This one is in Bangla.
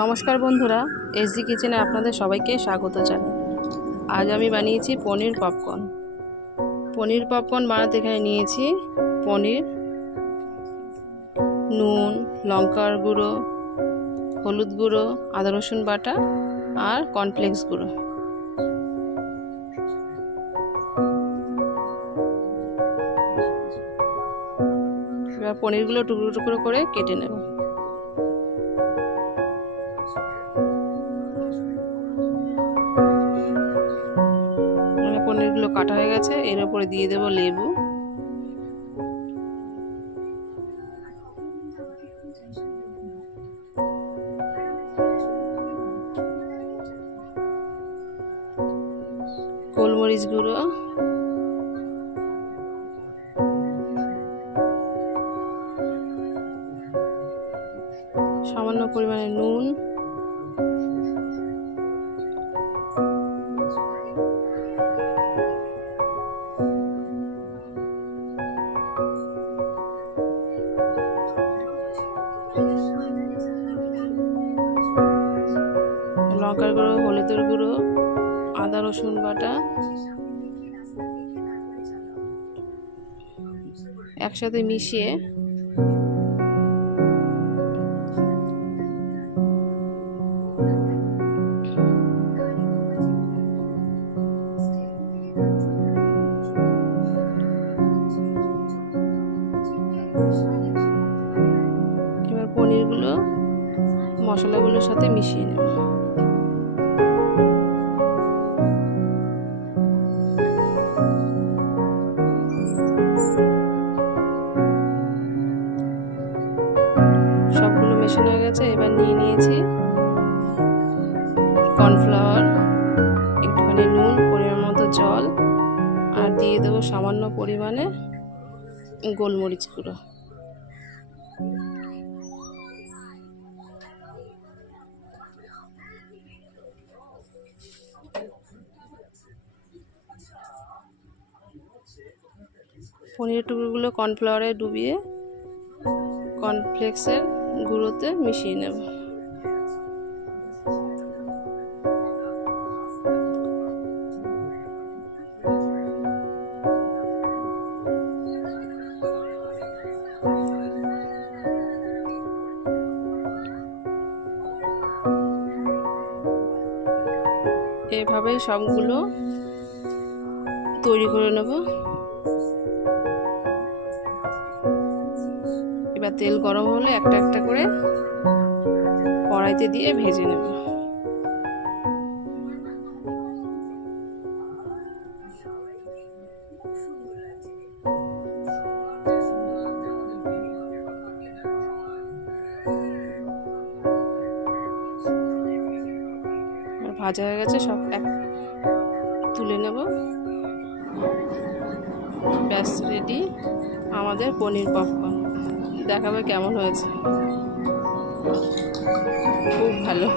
নমস্কার বন্ধুরা, এসজি কিচেনে আপনাদের সবাইকে স্বাগত জানাই। আজ আমি বানিয়েছি পনির পপকর্ন। পনির পপকর্ন বানাতে এখানে নিয়েছি পনির, নুন, লঙ্কার গুঁড়ো, হলুদ গুঁড়ো, আদা রসুন বাটা আর কর্নফ্লেক্স গুঁড়ো। এবার পনিরগুলো টুকরো টুকরো করে কেটে নেব। পনিরগুলো কাটা হয়ে গেছে, এর উপরে দিয়ে দেব লেবু, গোলমরিচ গুঁড়ো, সামান্য পরিমাণে নুন, লঙ্কার গুঁড়ো, হলুদের গুঁড়ো, আদা রসুন বাটা একসাথে মিশিয়ে এবার পনিরগুলো মশলাগুলোর সাথে মিশিয়ে নেব। সবগুলো মেশানো হয়ে গেছে। এবার নিয়ে নিয়েছি কর্নফ্লাওয়ার, একটুখানি নুন, পরিমাণ মতো জল আর দিয়ে দেবো সামান্য পরিমাণে গোলমরিচ গুঁড়ো। পনিরের টুকরোগুলো কর্নফ্লাওয়ারে ডুবিয়ে কর্নফ্লেক্সের গুঁড়োতে মিশিয়ে নেব। এভাবে সবগুলো তৈরি করে নেব। এবার তেল গরম হলে একটা একটা করে কড়াইতে দিয়ে ভেজে নেব। ভাজা হয়ে গেছে, সব তুলে নেব। ব্যাস রেডি আমাদের পনির পপকর্ন। দেখাবে কেমন হয়েছে। খুব ভালো।